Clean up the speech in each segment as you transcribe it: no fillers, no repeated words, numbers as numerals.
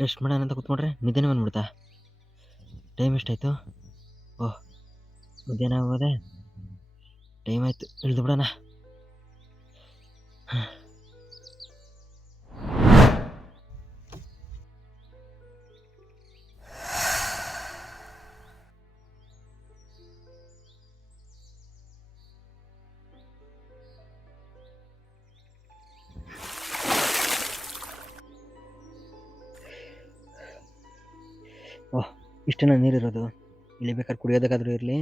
Rest ಮಾಡೋಣ ಅಂತ ಕೂತ್ಕೊಂಡ್ರೆ ನಿದ್ದೆನೇ ಬಂದ್ಬಿಡ್ತಾ. ಟೈಮ್ ಎಷ್ಟಾಯಿತು? ಓಹ್, ಮಧ್ಯಾಹ್ನ ಆಗೋದೆ. ಟೈಮ್ ಆಯಿತು, ಇಳಿದು ಬಿಡೋಣ. ಓಹ್, ಇಷ್ಟೇನ ನೀರಿರೋದು? ಇಲ್ಲಿ ಬೇಕಾದ್ರೆ ಕುಡಿಯೋದಕ್ಕಾದ್ರೂ ಇರಲಿ.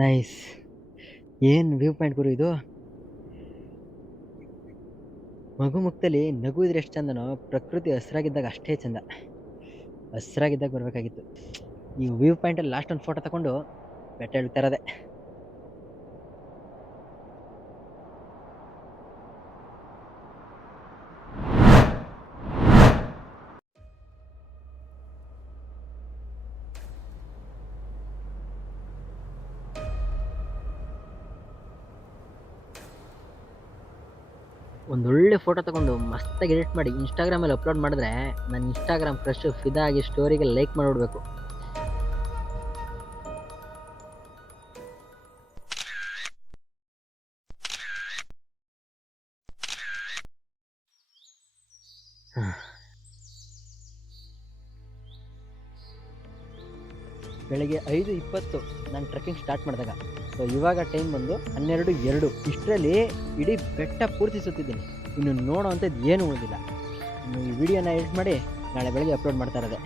ನೈಸ್. ಏನು ವ್ಯೂ ಪಾಯಿಂಟ್ ಗುರು ಇದು. ಮಗು ಮುಖದಲ್ಲಿ ನಗು ಇದ್ರೆ ಎಷ್ಟು ಚಂದನೋ, ಪ್ರಕೃತಿ ಹಸ್ರಾಗಿದ್ದಾಗ ಅಷ್ಟೇ ಚಂದ. ಹಸ್ರಾಗಿದ್ದಾಗ ಬರಬೇಕಾಗಿತ್ತು. ಈ ವ್ಯೂ ಪಾಯಿಂಟಲ್ಲಿ ಲಾಸ್ಟ್ ಒಂದು ಫೋಟೋ ತಗೊಂಡು ಬೆಟ್ಟ ಇಳ್ತಾ ಇರೋದೆ. ಒಂದೊಳ್ಳೆ ಫೋಟೋ ತಗೊಂಡು ಮಸ್ತಾಗಿ ಎಡಿಟ್ ಮಾಡಿ ಇನ್ಸ್ಟಾಗ್ರಾಮಲ್ಲಿ ಅಪ್ಲೋಡ್ ಮಾಡಿದ್ರೆ ನನ್ನ ಇನ್ಸ್ಟಾಗ್ರಾಮ್ ಫ್ರೆಶ್ ಫಿದಾ ಆಗಿ ಸ್ಟೋರಿಗೆ ಲೈಕ್ ಮಾಡಿಬಿಡ್ಬೇಕು. ಬೆಳಗ್ಗೆ 5:20 ನಾನು ಟ್ರೆಕ್ಕಿಂಗ್ ಸ್ಟಾರ್ಟ್ ಮಾಡಿದಾಗ. ಸೊ ಇವಾಗ ಟೈಮ್ ಬಂದು 12:02. ಇಷ್ಟರಲ್ಲಿ ಇಡೀ ಬೆಟ್ಟ ಪೂರ್ತಿ ಸುತ್ತಿದ್ದೀನಿ. ಇನ್ನು ನೋಡೋ ಅಂಥದ್ದು ಏನೂ ಉಳಿದಿಲ್ಲ. ಇನ್ನು ಈ ವಿಡಿಯೋನ ಎಡಿಟ್ ಮಾಡಿ ನಾಳೆ ಬೆಳಗ್ಗೆ ಅಪ್ಲೋಡ್ ಮಾಡ್ತಾ ಇರೋದೆ.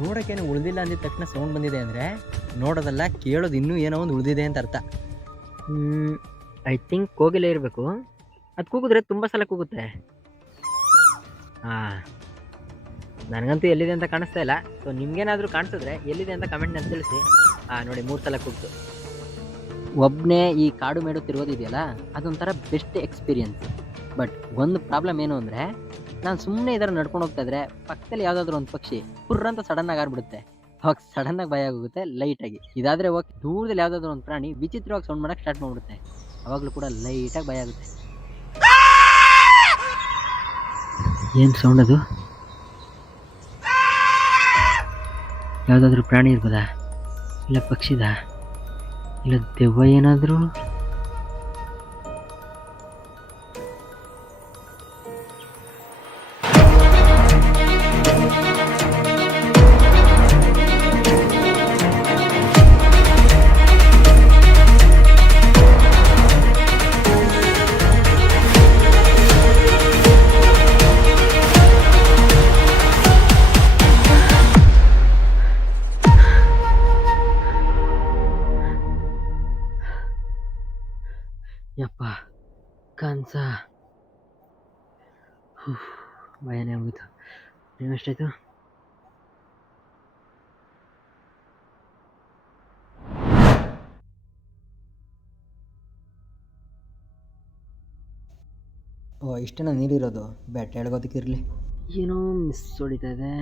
ನೋಡೋಕ್ಕೇನು ಉಳಿದಿಲ್ಲ ಅಂದಿದ ತಕ್ಷಣ ಸೌಂಡ್ ಬಂದಿದೆ ಅಂದರೆ ನೋಡೋದಲ್ಲ, ಕೇಳೋದು ಇನ್ನೂ ಏನೋ ಒಂದು ಉಳಿದಿದೆ ಅಂತ ಅರ್ಥ. ಐ ಥಿಂಕ್ ಕೋಗಿಲೆ ಇರಬೇಕು. ಅದು ಕೂಗಿದ್ರೆ ತುಂಬ ಸಲ ಕೂಗುತ್ತೆ. ಹಾಂ, ನನಗಂತೂ ಎಲ್ಲಿದೆ ಅಂತ ಕಾಣಿಸ್ತಾ ಇಲ್ಲ. ಸೊ ನಿಮ್ಗೇನಾದರೂ ಕಾಣಿಸಿದ್ರೆ ಎಲ್ಲಿದೆ ಅಂತ ಕಮೆಂಟ್ನಲ್ಲಿ ತಿಳಿಸಿ. ನೋಡಿ 3 ಸಲ ಕೂಗ್ತು. ಒಬ್ಬನೇ ಈ ಕಾಡು ಮೇಡು ತಿರುಗೋದಿದೆಯಲ್ಲ, ಅದೊಂಥರ ಬೆಸ್ಟ್ ಎಕ್ಸ್ಪೀರಿಯನ್ಸ್. ಬಟ್ ಒಂದು ಪ್ರಾಬ್ಲಮ್ ಏನು ಅಂದರೆ, ನಾನು ಸುಮ್ಮನೆ ಇದರ ನಡ್ಕೊಂಡು ಹೋಗ್ತಾ ಇದ್ರೆ ಪಕ್ಕದಲ್ಲಿ ಯಾವುದಾದ್ರೂ ಒಂದು ಪಕ್ಷಿ ಪುರ್ರಂತ ಸಡನ್ನಾಗಿ ಆಡ್ಬಿಡುತ್ತೆ. ಅವಾಗ ಸಡನ್ನಾಗಿ ಭಯ ಆಗೋಗುತ್ತೆ ಲೈಟಾಗಿ. ಇದಾದರೆ ಓಕೆ, ದೂರದಲ್ಲಿ ಯಾವುದಾದ್ರೂ ಒಂದು ಪ್ರಾಣಿ ವಿಚಿತ್ರವಾಗಿ ಸೌಂಡ್ ಮಾಡೋಕ್ಕೆ ಸ್ಟಾರ್ಟ್ ಮಾಡಿಬಿಡುತ್ತೆ. ಅವಾಗಲೂ ಕೂಡ ಲೈಟಾಗಿ ಭಯ ಆಗುತ್ತೆ. ಏನು ಸೌಂಡ್ ಅದು? ಯಾವುದಾದ್ರೂ ಪ್ರಾಣಿ ಇರ್ಬೋದಾ? ಇಲ್ಲ ಪಕ್ಷಿದಾ? ಇಲ್ಲ ದೆವ್ವ ಏನಾದರೂ? ಯಪ್ಪ ಕನ್ಸ, ಭಯನೇ ಆಗೋಯ್ತು. ಟೈಮ್ ಎಷ್ಟಾಯ್ತು? ಓ, ಇಷ್ಟೇನ ನೀರಿರೋದು? ಬೆಟ್ಟ ಎಳ್ಗೋದಕ್ಕಿರಲಿ. ಏನೋ ಮಿಸ್ ಹೊಡಿತಾ ಇದೆ.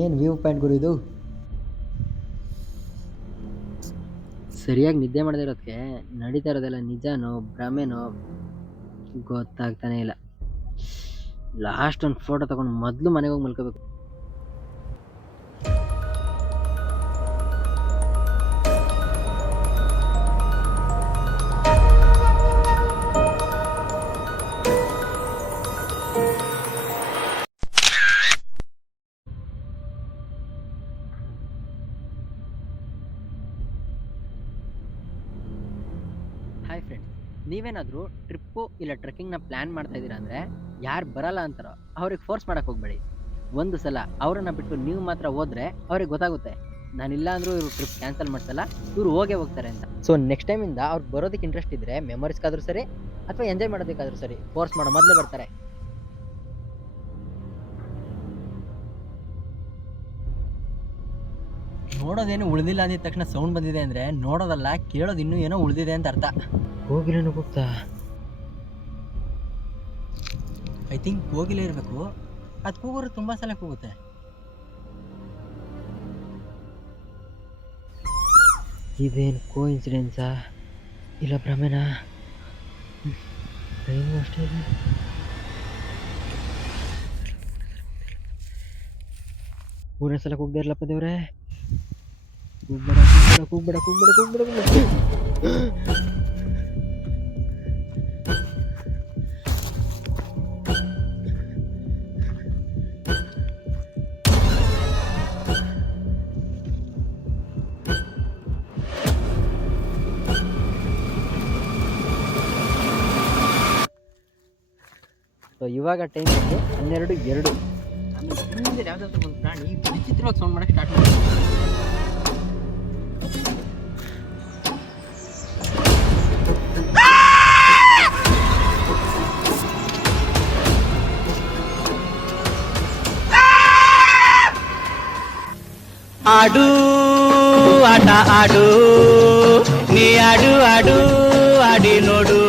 ಏನು ವ್ಯೂ ಪಾಯಿಂಟ್ ಗುರು ಇದು? ಸರಿಯಾಗಿ ನಿದ್ದೆ ಮಾಡದೇ ಇರೋದಕ್ಕೆ ನಡೀತಾ ಇರೋದೆಲ್ಲ ನಿಜನೋ ಭ್ರಮೆನೋ ಗೊತ್ತಾಗ್ತಾನೆ ಇಲ್ಲ. ಲಾಸ್ಟ್ ಒಂದು ಫೋಟೋ ತಗೊಂಡು ಮೊದಲು ಮನೆಗೆ ಹೋಗಿ ಮಲ್ಕೋಬೇಕು. ಹಾಯ್ ಫ್ರೆಂಡ್ಸ್, ನೀವೇನಾದರೂ ಟ್ರಿಪ್ಪು ಇಲ್ಲ ಟ್ರೆಕ್ಕಿಂಗ್ನ ಪ್ಲ್ಯಾನ್ ಮಾಡ್ತಾ ಇದ್ದೀರಾ ಅಂದರೆ, ಯಾರು ಬರಲ್ಲ ಅಂತಾರೋ ಅವ್ರಿಗೆ ಫೋರ್ಸ್ ಮಾಡೋಕ್ಕೆ ಹೋಗಬೇಡಿ. ಒಂದು ಸಲ ಅವರನ್ನು ಬಿಟ್ಟು ನೀವು ಮಾತ್ರ ಹೋದರೆ ಅವ್ರಿಗೆ ಗೊತ್ತಾಗುತ್ತೆ, ನಾನಿಲ್ಲ ಅಂದರೂ ಇವರು ಟ್ರಿಪ್ ಕ್ಯಾನ್ಸಲ್ ಮಾಡ್ಸಲ್ಲ, ಇವರು ಹೋಗೇ ಹೋಗ್ತಾರೆ ಅಂತ. ಸೊ ನೆಕ್ಸ್ಟ್ ಟೈಮಿಂದ ಅವ್ರಿಗೆ ಬರೋದಕ್ಕೆ ಇಂಟ್ರೆಸ್ಟ್ ಇದ್ದರೆ ಮೆಮೊರೀಸ್ಗಾದರೂ ಸರಿ ಅಥವಾ ಎಂಜಾಯ್ ಮಾಡೋದಕ್ಕಾದ್ರೂ ಸರಿ, ಫೋರ್ಸ್ ಮಾಡೋ ಮೊದಲೇ ಬರ್ತಾರೆ. ನೋಡೋದೇನು ಉಳಿದಿಲ್ಲ ಅಂದಿದ ತಕ್ಷಣ ಸೌಂಡ್ ಬಂದಿದೆ ಅಂದರೆ ನೋಡೋದಲ್ಲ, ಕೇಳೋದು ಇನ್ನೂ ಏನೋ ಉಳಿದಿದೆ ಅಂತ ಅರ್ಥ. ಕೋಗಿಲೆನೂ ಕೂಗ್ತಾ? ಐ ಥಿಂಕ್ ಕೋಗಿಲೆ ಇರಬೇಕು. ಅದು ಕೂಗೋರು ತುಂಬ ಸಲ ಕೂಗುತ್ತೆ. ಇದೇನು ಕೋ ಇನ್ಸಿಡೆನ್ಸಾ ಇಲ್ಲ ಭ್ರಮೆನಾ? ಟೈಮು ಅಷ್ಟೇ ಇದೆ. ಮೂರನೇ ಸಲ ಕೂಗ್ದೇ ಇರ್ಲಪ್ಪ ದೇವ್ರೆ. ಕೂಗ್ಬೇಡ ಕೂಗ್ಬೇಡ ಕೂಗ್ಬೇಡ ಕೂಗ್ಬೇಡ ಕೂಗ್ಬೇಡ. ಸೊ ಇವಾಗ ಟೈಮ್ ಬಂದು 12:02. ಆಮೇಲೆ ಹಿಂದೆ ಯಾವುದಾದ್ರು ಒಂದು ಪ್ರಾಣಿ ವಿಚಿತ್ರವಾಗಿ ಸೌಂಡ್ ಮಾಡೋಕ್ಕೆ ಸ್ಟಾರ್ಟ್ ಮಾಡಿ. ಆಡು ಆಟ ಆಡು, ನೀ ಆಡು ಆಡು ಆಡಿ ನೋಡು,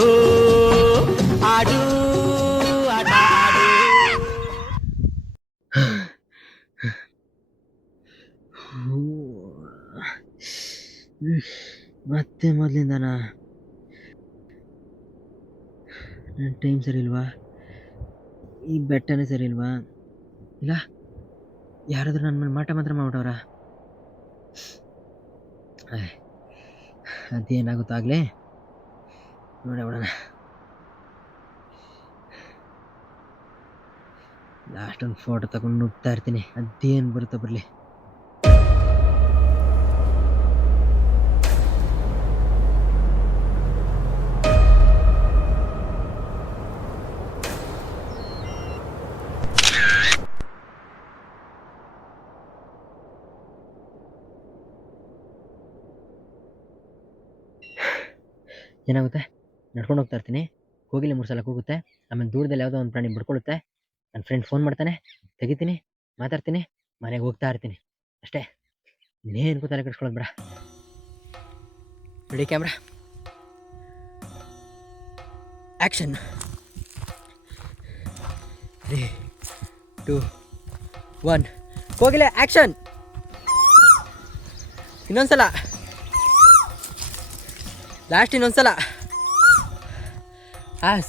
ಆಡು ಆಟ ಆಡು. ಮತ್ತೆ ಮೊದಲಿಂದನಾ? ನನ್ನ ಟೈಮ್ ಸರಿ ಇಲ್ವಾ? ಈ ಬೆಟ್ಟನೇ ಸರಿ ಇಲ್ವಾ? ಇಲ್ಲ ಯಾರಾದ್ರೂ ನನ್ನ ಮೇಲೆ ಮಾಟ ಮಾತ್ರ ಮಾಡ್ಬಿಟ್ಟವ್ರ? ಅದೇನಾಗುತ್ತೋ ಆಗಲೇ ನೋಡೋಣ. ಲಾಸ್ಟ್ ಒಂದು ಫೋಟೋ ತಗೊಂಡು ನುಗ್ತಾ ಇರ್ತೀನಿ, ಅದೇನು ಬರುತ್ತೋ ಬರಲಿ. ಏನಾಗುತ್ತೆ, ನಡ್ಕೊಂಡು ಹೋಗ್ತಾ ಇರ್ತೀನಿ, ಹೋಗಿಲ್ಲ 3 ಸಲ ಕೂಗುತ್ತೆ, ಆಮೇಲೆ ದೂರದಲ್ಲಿ ಯಾವುದೋ ಒಂದು ಪ್ರಾಣಿ ಬಿಡ್ಕೊಳ್ಳುತ್ತೆ, ನನ್ನ ಫ್ರೆಂಡ್ ಫೋನ್ ಮಾಡ್ತಾನೆ, ತೆಗಿತೀನಿ, ಮಾತಾಡ್ತೀನಿ, ಮನೆಗೆ ಹೋಗ್ತಾ ಇರ್ತೀನಿ ಅಷ್ಟೇ. ಇನ್ನೇನು ತಲೆ ಕೆಡಿಸ್ಕೊಳ್ಳೋದು ಬೇಡ. Ready camera, action. 3, 2, 1 ಹೋಗಿಲ್ಲ, ಆ್ಯಕ್ಷನ್. ಇನ್ನೊಂದ್ಸಲ, ಲಾಸ್ಟ್ ಇನ್ನೊಂದ್ಸಲ.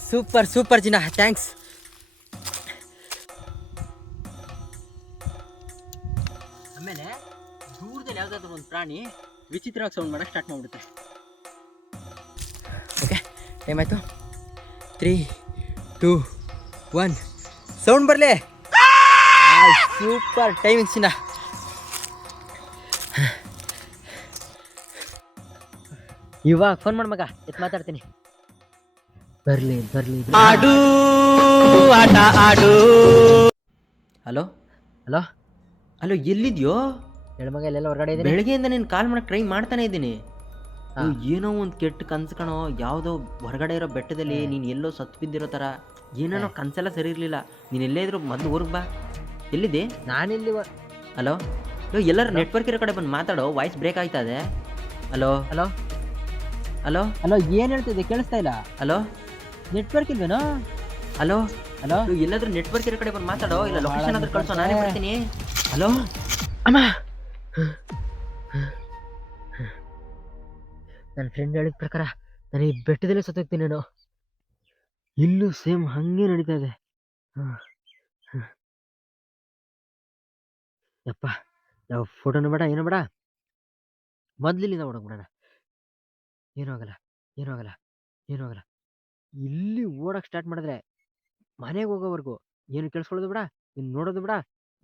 ಸೂಪರ್ ಸೂಪರ್ ಜಿನ, ಥ್ಯಾಂಕ್ಸ್. ಆಮೇಲೆ ದೂರದಲ್ಲಿ ಯಾವುದಾದ್ರೂ ಒಂದು ಪ್ರಾಣಿ ವಿಚಿತ್ರವಾಗಿ ಸೌಂಡ್ ಮಾಡೋಕ್ಕೆ ಸ್ಟಾರ್ಟ್ ಮಾಡಿಬಿಡುತ್ತೆ. ಓಕೆ, ಟೈಮ್ ಆಯಿತು. 3, 2, 1 ಸೌಂಡ್ ಬರಲಿ. ಸೂಪರ್ ಟೈಮಿಂಗ್ಸ್ ಜಿನ. ಇವಾಗ ಫೋನ್ ಮಾಡು ಮಗ, ಎತ್ತು ಮಾತಾಡ್ತೀನಿ. ಬರ್ಲಿ ಬರ್ಲಿ. ಆಡು ಆಟ ಆಡು. ಹಲೋ ಹಲೋ ಹಲೋ, ಎಲ್ಲಿದ್ಯೋ? ಹೇಳು ಮಗ, ಎಲ್ಲೆಲ್ಲ ಹೊರಗಡೆ ಇದ್ದೀನಿ. ಬೆಳಗ್ಗೆಯಿಂದ ನೀನು ಕಾಲ್ ಮಾಡಕ್ಕೆ ಟ್ರೈ ಮಾಡ್ತಾನೆ ಇದ್ದೀನಿ. ಏನೋ ಒಂದು ಕೆಟ್ಟ ಕನ್ಸು ಕಣೋ, ಯಾವುದೋ ಹೊರಗಡೆ ಇರೋ ಬೆಟ್ಟದಲ್ಲಿ ನೀನು ಎಲ್ಲೋ ಸತ್ತು ಬಿದ್ದಿರೋ ಥರ ಏನೇನೋ ಕನ್ಸೆಲ್ಲ ಸರಿ ಇರಲಿಲ್ಲ. ನೀನು ಎಲ್ಲೇ ಇದ್ರು ಮೊದಲು ಊರಿಗೆ ಬಾ. ಎಲ್ಲಿದ್ದೆ? ನಾನಿಲ್ಲಿ. ಹಲೋ, ಎಲ್ಲರೂ ನೆಟ್ವರ್ಕ್ ಇರೋ ಕಡೆ ಬಂದು ಮಾತಾಡೋ, ವಾಯ್ಸ್ ಬ್ರೇಕ್ ಆಯ್ತಾ ಇದೆ. ಹಲೋ ಹಲೋ ಹಲೋ ಹಲೋ, ಏನು ಹೇಳ್ತಿದ್ದೆ? ಕೇಳಿಸ್ತಾ ಇಲ್ಲ. ಹಲೋ, ನೆಟ್ವರ್ಕ್ ಇಲ್ವೇನೋ? ಹಲೋ ಹಲೋ, ಎಲ್ಲಾದ್ರೂ ನೆಟ್ವರ್ಕ್ ಇರೋ ಕಡೆ ಬಂದು ಮಾತಾಡೋ, ಇಲ್ಲ ಲೊಕೇಶನ್ ಆದ್ರೂ ಕಳಿಸೋ, ನಾನೇ ಬರ್ತೀನಿ. ಹಲೋ ಅಮ್ಮ, ನನ್ನ ಫ್ರೆಂಡ್ ಹೇಳಿದ ಪ್ರಕಾರ ನಾನು ಈ ಬೆಟ್ಟದಲ್ಲೇ ಸತ್ತೋಗ್ತೀನಿ. ನಾನು ಇಲ್ಲೂ ಸೇಮ್ ಹಂಗೆ ನಡೀತಾ ಇದೆ. ಯಪ್ಪ, ಯಾವ ಫೋಟೋನು ಬೇಡ, ಏನೂ ಬೇಡ, ಮೊದಲಿನಿಂದ ಓಡೋಗ್ಬಿಡೋಣ. ಏನೂ ಆಗಲ್ಲ, ಏನೂ ಆಗಲ್ಲ, ಏನೂ ಆಗಲ್ಲ. ಇಲ್ಲಿ ಓಡಕ್ಕೆ ಸ್ಟಾರ್ಟ್ ಮಾಡಿದ್ರೆ ಮನೆಗೆ ಹೋಗೋವರೆಗೂ ಏನು ಕೇಳಿಸ್ಕೊಳ್ಳೋದು ಬೇಡ, ಇನ್ನು ನೋಡೋದು ಬೇಡ,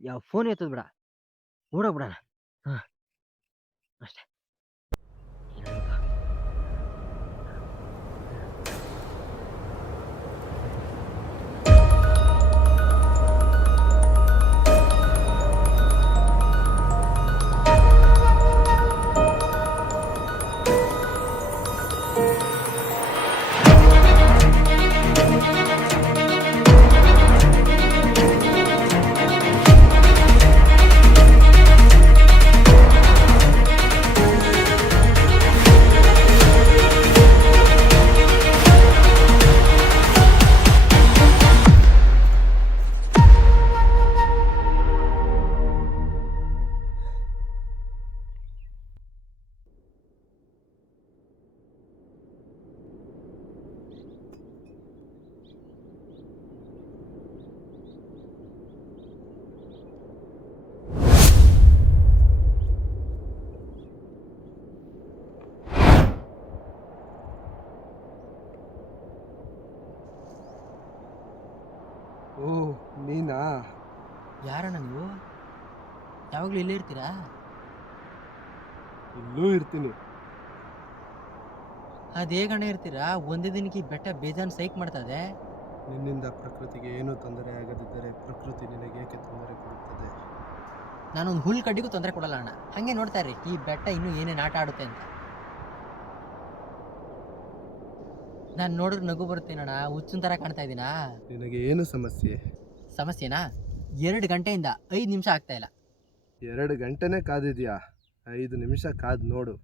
ಯಾವ ಫೋನ್ ಎತ್ತೋದು ಬೇಡ, ಓಡೋಗ್ಬಿಡೋಣ. ಹಾಂ ಅಷ್ಟೇ. ಓ ನೀನಾ? ಯಾರಣ್ಣ ನೀವು? ಯಾವಾಗಲೂ ಇಲ್ಲೇ ಇರ್ತೀರಾ? ಇಲ್ಲೂ ಇರ್ತೀನಿ. ಅದೇಗಣ್ಣ ಇರ್ತೀರಾ? ಒಂದೇ ದಿನಕ್ಕೆ ಈ ಬೆಟ್ಟ ಬೇಜಾನ್ ಸೈಕ್ ಮಾಡ್ತದೆ. ನಿನ್ನಿಂದ ಪ್ರಕೃತಿಗೆ ಏನೂ ತೊಂದರೆ ಆಗದಿದ್ದರೆ ಪ್ರಕೃತಿ ನಿನಗೆ ಏಕೆ ತೊಂದರೆ ಕೊಡುತ್ತದೆ? ನಾನೊಂದು ಹುಲ್ ಕಡ್ಡಿಗೂ ತೊಂದರೆ ಕೊಡಲ್ಲ ಅಣ್ಣ. ಹಾಗೆ ನೋಡ್ತಾ ಇರಿ, ಈ ಬೆಟ್ಟ ಇನ್ನೂ ಏನೇನು ಆಟ ಆಡುತ್ತೆ ಅಂತ. ನಾನು ನೋಡಿದ್ರೆ ನಗು ಬರುತ್ತೇನಣ್ಣ, ಹುಚ್ಚಿನ ಥರ ಕಾಣ್ತಾ ಇದ್ದೀನಾ? ನಿನಗೆ ಏನು ಸಮಸ್ಯೆ? ಸಮಸ್ಯೆನಾ? 2 ಗಂಟೆಯಿಂದ 5 ನಿಮಿಷ ಆಗ್ತಾ ಇಲ್ಲ. 2 ಗಂಟೆನೇ ಕಾದಿದ್ಯಾ? 5 ನಿಮಿಷ ಕಾದು ನೋಡು.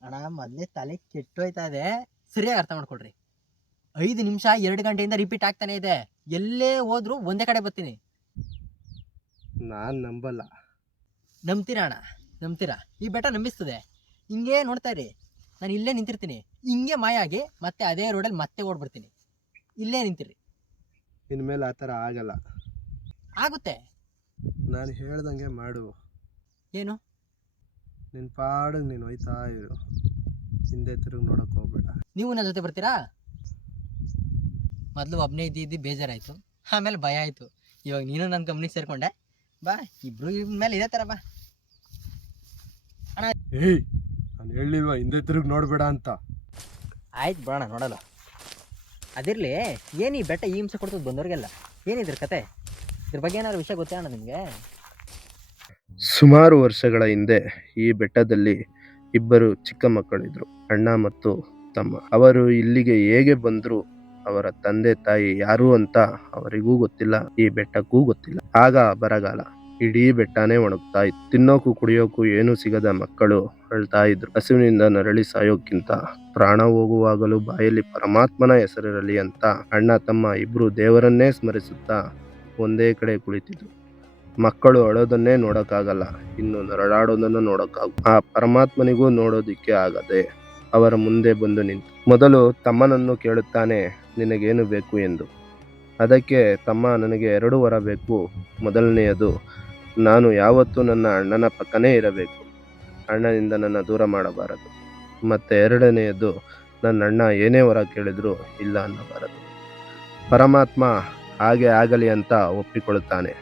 ಅಣ್ಣ ಮೊದಲೇ ತಲೆ ಕೆಟ್ಟೋಯ್ತಾ ಇದೆ, ಸರಿಯಾಗಿ ಅರ್ಥ ಮಾಡ್ಕೊಳ್ರಿ. 5 ನಿಮಿಷ 2 ಗಂಟೆಯಿಂದ ರಿಪೀಟ್ ಆಗ್ತಾನೆ ಇದೆ. ಎಲ್ಲೇ ಹೋದ್ರೂ ಒಂದೇ ಕಡೆ ಬರ್ತೀನಿ. ನಾನು ನಂಬಲ್ಲ. ನಂಬ್ತೀರಾ ಅಣ್ಣ? ನಂಬ್ತೀರಾ? ಈ ಬೆಟ್ಟ ನಂಬಿಸ್ತದೆ. ಹಿಂಗೆ ನೋಡ್ತಾ ಇರಿ, ನಾನು ಇಲ್ಲೇ ನಿಂತಿರ್ತೀನಿ, ಹಿಂಗೆ ಮಾಯ ಆಗಿ ಮತ್ತೆ ಅದೇ ರೋಡಲ್ಲಿ ಮತ್ತೆ ಓಡ್ಬಿಡ್ತೀನಿ. ಇಲ್ಲೇ ನಿಂತಿರಿ. ಇನ್ಮೇಲೆ ಆ ಥರ ಆಗಲ್ಲ. ಆಗುತ್ತೆ. ನಾನು ಹೇಳ್ದಂಗೆ ಮಾಡು. ಏನು? ನಿನ್ನ ಪಾಡಿಗೆ ನೀನು ಹೋಯ್ತಾ ಇರು, ಹಿಂದೆ ತಿರುಗಿ ನೋಡೋಕೆ ಹೋಗ್ಬೇಡ. ನೀವು ನನ್ನ ಜೊತೆ ಬರ್ತೀರಾ? ಮೊದಲು ಒಬ್ಬನೇ ಇದ್ದಿದ್ದು ಬೇಜಾರಾಯಿತು, ಆಮೇಲೆ ಭಯ ಆಯಿತು, ಇವಾಗ ನೀನು ನನ್ನ ಕಂಪ್ನಿಗೆ ಸೇರಿಕೊಂಡೆ. ಬಾ, ಇಬ್ರು ಮೇಲೆ ಇದೇ ಥರ ಬಾ. ಅಣ್ಣ ಏಯ್, ನಾನು ಹೇಳಿಲ್ವಾ ಹಿಂದೆ ತಿರುಗಿ ನೋಡಬೇಡ ಅಂತ? ಆಯ್ತು ಬರೋಣ, ನೋಡಲ್ಲ. ಅದಿರಲಿ, ಏನು ಈ ಬೆಟ್ಟ ಈ ಹಿಂಸೆ ಕೊಡ್ತದೆ ಬಂದವ್ರಿಗೆಲ್ಲ? ಏನಿದ್ರ ಕತೆ? ಇದ್ರ ಬಗ್ಗೆ ಏನಾದ್ರು ವಿಷಯ ಗೊತ್ತೇ ಅಣ್ಣ ನಿಮಗೆ? ಸುಮಾರು ವರ್ಷಗಳ ಹಿಂದೆ ಈ ಬೆಟ್ಟದಲ್ಲಿ ಇಬ್ಬರು ಚಿಕ್ಕ ಮಕ್ಕಳಿದ್ರು, ಅಣ್ಣ ಮತ್ತು ತಮ್ಮ. ಅವರು ಇಲ್ಲಿಗೆ ಹೇಗೆ ಬಂದ್ರು, ಅವರ ತಂದೆ ತಾಯಿ ಯಾರು ಅಂತ ಅವರಿಗೂ ಗೊತ್ತಿಲ್ಲ, ಈ ಬೆಟ್ಟಕ್ಕೂ ಗೊತ್ತಿಲ್ಲ. ಆಗ ಬರಗಾಲ, ಇಡೀ ಬೆಟ್ಟನೇ ಒಣಗ್ತಾ ಇತ್ತು. ತಿನ್ನೋಕು ಕುಡಿಯೋಕು ಏನೂ ಸಿಗದ ಮಕ್ಕಳು ಅಳ್ತಾ ಇದ್ರು. ಹಸುವಿನಿಂದ ನರಳಿ ಸಾಯೋಕ್ಕಿಂತ ಪ್ರಾಣ ಹೋಗುವಾಗಲೂ ಬಾಯಲ್ಲಿ ಪರಮಾತ್ಮನ ಹೆಸರಿರಲಿ ಅಂತ ಅಣ್ಣ ತಮ್ಮ ಇಬ್ರು ದೇವರನ್ನೇ ಸ್ಮರಿಸುತ್ತಾ ಒಂದೇ ಕಡೆ ಕುಳಿತಿದ್ರು. ಮಕ್ಕಳು ಅಳೋದನ್ನೇ ನೋಡೋಕ್ಕಾಗಲ್ಲ, ಇನ್ನು ನರಳಾಡೋದನ್ನು ಆ ಪರಮಾತ್ಮನಿಗೂ ನೋಡೋದಿಕ್ಕೆ ಆಗದೆ ಅವರ ಮುಂದೆ ಬಂದು ನಿಂತು ಮೊದಲು ತಮ್ಮನನ್ನು ಕೇಳುತ್ತಾನೆ, ನಿನಗೇನು ಬೇಕು ಎಂದು. ಅದಕ್ಕೆ ತಮ್ಮ, ನನಗೆ 2 ವರ ಬೇಕು. ಮೊದಲನೆಯದು, ನಾನು ಯಾವತ್ತೂ ನನ್ನ ಅಣ್ಣನ ಪಕ್ಕನೇ ಇರಬೇಕು, ಅಣ್ಣನಿಂದ ನನ್ನ ದೂರ ಮಾಡಬಾರದು. ಮತ್ತು 2ನೆಯದು, ನನ್ನ ಅಣ್ಣ ಏನೇ ವರ ಕೇಳಿದ್ರು ಇಲ್ಲ ಅನ್ನಬಾರದು. ಪರಮಾತ್ಮ ಹಾಗೆ ಆಗಲಿ ಅಂತ ಒಪ್ಪಿಕೊಳ್ಳುತ್ತಾನೆ.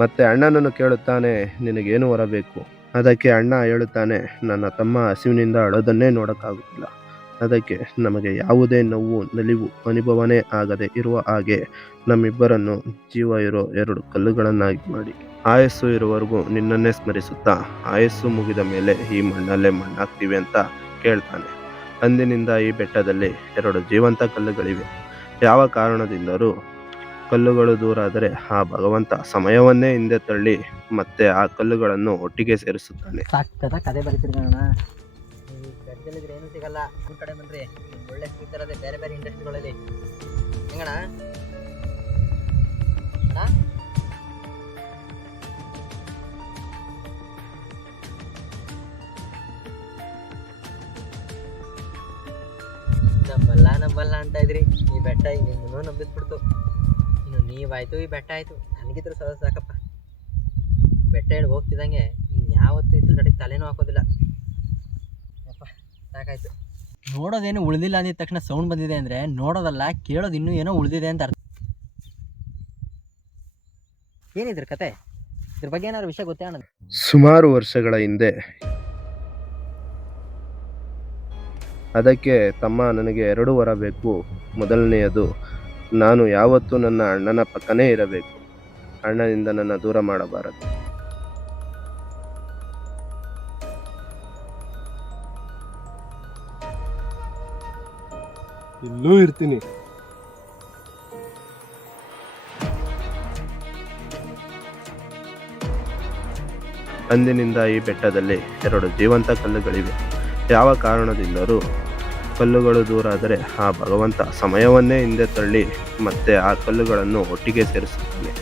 ಮತ್ತೆ ಅಣ್ಣನನ್ನು ಕೇಳುತ್ತಾನೆ, ನಿನಗೇನು ವರ ಬೇಕು? ಅದಕ್ಕೆ ಅಣ್ಣ ಹೇಳುತ್ತಾನೆ, ನನ್ನ ತಮ್ಮ ಹಸಿವಿನಿಂದ ಅಳೋದನ್ನೇ ನೋಡೋಕ್ಕಾಗುತ್ತಿಲ್ಲ, ಅದಕ್ಕೆ ನಮಗೆ ಯಾವುದೇ ನೋವು ನಲಿವು ಅನುಭವನೇ ಆಗದೆ ಇರುವ ಹಾಗೆ ನಮ್ಮಿಬ್ಬರನ್ನು ಜೀವ ಇರೋ 2 ಕಲ್ಲುಗಳನ್ನಾಗಿ ಮಾಡಿ ಆಯಸ್ಸು ಇರುವವರೆಗೂ ನಿನ್ನನ್ನೇ ಸ್ಮರಿಸುತ್ತಾ ಆಯಸ್ಸು ಮುಗಿದ ಮೇಲೆ ಈ ಮಣ್ಣಲ್ಲೇ ಮಣ್ಣಾಗ್ತೀವಿ ಅಂತ ಕೇಳ್ತಾನೆ. ಅಂದಿನಿಂದ ಈ ಬೆಟ್ಟದಲ್ಲಿ 2 ಜೀವಂತ ಕಲ್ಲುಗಳಿವೆ. ಯಾವ ಕಾರಣದಿಂದರೂ ಕಲ್ಲುಗಳು ದೂರ ಆದರೆ ಆ ಭಗವಂತ ಸಮಯವನ್ನೇ ಹಿಂದೆ ತಳ್ಳಿ ಮತ್ತೆ ಆ ಕಲ್ಲುಗಳನ್ನು ಒಟ್ಟಿಗೆ ಸೇರಿಸುತ್ತಾನೆ. ಸಾಕ್ತದ ಕತೆ ಬರೀತಿರ್ಗಣ. ಈ ಗದ್ದಲಿದ್ರೆ ಏನೂ ಸಿಗಲ್ಲ. ಈ ಕಡೆ ಬಂದ್ರೆ ಒಳ್ಳೆ ಸಿಗ್ತಾರದೆ ಬೇರೆ ಬೇರೆ ಇಂಡಸ್ಟ್ರಿಗಳಲ್ಲಿ. ಹೆಂಗಣ? ನಂಬಲ್ಲ ಅಂತ ಇದ್ರಿ. ಈ ಬೆಟ್ಟ ಈಗ ನಿಮ್ಮನ್ನು ನಂಬಿಸ್ಬಿಡ್ತು. ಇನ್ನು ನೀವಾಯ್ತು, ಈ ಬೆಟ್ಟ ಆಯ್ತು. ನನಗಿದ್ರು ಸಾಕಪ್ಪ. ಬೆಟ್ಟ ಹೇಳಿ ಹೋಗ್ತಿದ್ದಂಗೆ ಇನ್ಯಾವತ್ತೂ ಇದ್ರ ಕಡೆಗೆ ತಲೆನೂ ಹಾಕೋದಿಲ್ಲ. ಅಪ್ಪ ಸಾಕಾಯ್ತು. ನೋಡೋದೇನು ಉಳಿದಿಲ್ಲ ಅಂದಿದ ತಕ್ಷಣ ಸೌಂಡ್ ಬಂದಿದೆ ಅಂದರೆ ನೋಡೋದಲ್ಲ, ಕೇಳೋದು ಇನ್ನೂ ಏನೋ ಉಳಿದಿದೆ ಅಂತ ಅರ್ಥ. ಏನಿದ್ರ ಕತೆ? ಇದ್ರ ಬಗ್ಗೆ ಏನಾದ್ರು ವಿಷಯ ಗೊತ್ತೇ ಅನ್ನೋದು? ಸುಮಾರು ವರ್ಷಗಳ ಹಿಂದೆ ಅದಕ್ಕೆ ತಮ್ಮ, ನನಗೆ 2 ವರ ಬೇಕು. ಮೊದಲನೆಯದು, ನಾನು ಯಾವತ್ತೂ ನನ್ನ ಅಣ್ಣನ ಪಕ್ಕನೇ ಇರಬೇಕು, ಅಣ್ಣನಿಂದ ನನ್ನ ದೂರ ಮಾಡಬಾರದು. ಇಲ್ಲೂ ಇರ್ತೀನಿ. ಅಂದಿನಿಂದ ಈ ಬೆಟ್ಟದಲ್ಲಿ 2 ಜೀವಂತ ಕಲ್ಲುಗಳಿವೆ. ಯಾವ ಕಾರಣದಿಂದರೂ ಕಲ್ಲುಗಳು ದೂರ ಆದರೆ ಆ ಭಗವಂತ ಸಮಯವನ್ನೇ ಹಿಂದೆ ತಳ್ಳಿ ಮತ್ತೆ ಆ ಕಲ್ಲುಗಳನ್ನು ಒಟ್ಟಿಗೆ ಸೇರಿಸುತ್ತಾನೆ.